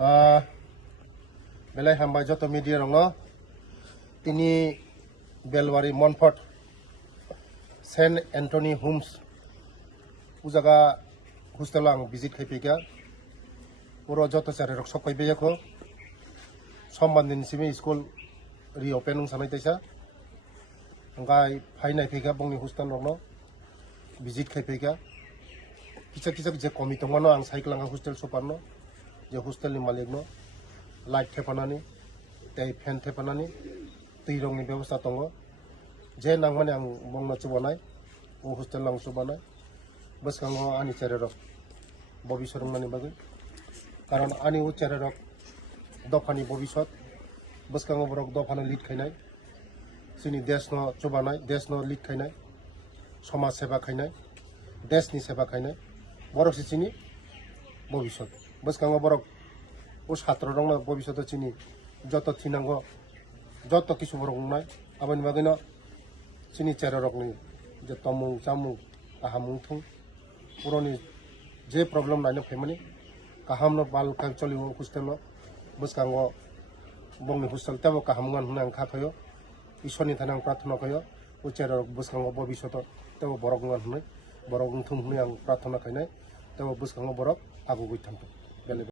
बेलाय हामबाय जत मिडिया रङ তিনি বেলবাৰী মনফট सेन्ट एन्टनी होम्स उजागा हस्टेल आं भिजिट खाइफैगा बर' जतसारि रक सफैबाय आखौ सम्बाननिसिम स्कुल रिअपेन सानायदैसा ओमफ्राय फाइ नायफैगा बंनि हस्टेल रकनो भिजिट खाइफैगा किसा किसा जे कमि दङ आं साइकेल आं हस्टेल सफारनो जे हस्टेलनि मालिकनो लाइट थेफानानै दै फेन थेफानानै दै रंनि बेबस्था दङ जे नांमाने आं बंनो चुबानाय उ हस्टेल आं चुबानाय बसखाङो आंनि चेरेरक भबिष्य रंनानि बागै कारण आंनि उ चेरेरक दफानि भबिष्यत बसखाङो बरक दफानो लिड खायनाय जोंनि देशनो चुबानाय देशनो लिड खायनाय समाज सेवा खायनाय देशनि सेवा खायनाय बरक ভবিষ্যৎ बसखांगो বরক, ও ছাত্র রংনা ভবিষ্যৎ চিনি। যত থিনাঙ্গ, যত কিছু বরক নাই আবার বাকি চিনি চের রকনি যে তমু চামু কাহাম থুং। পুরনি যে প্রবলেম নাই ফেমানি কাহাম বাল খাই চলিব হোস্টেল বসকাঙ্গ বংনি হোস্টেল তেব কাহাম কাহামগান হুনাং খাফায় ঈশ্বরনি থানাং প্রার্থনা খয় ও চের বসকাঙ্গ ভবিষ্যৎ তেব বরকগান হুনাই বরকং থুং হুনাই আং প্রার্থনা খাইনায় তেওঁ অবুজ খাং বৰক আগু গৈ থাকোঁ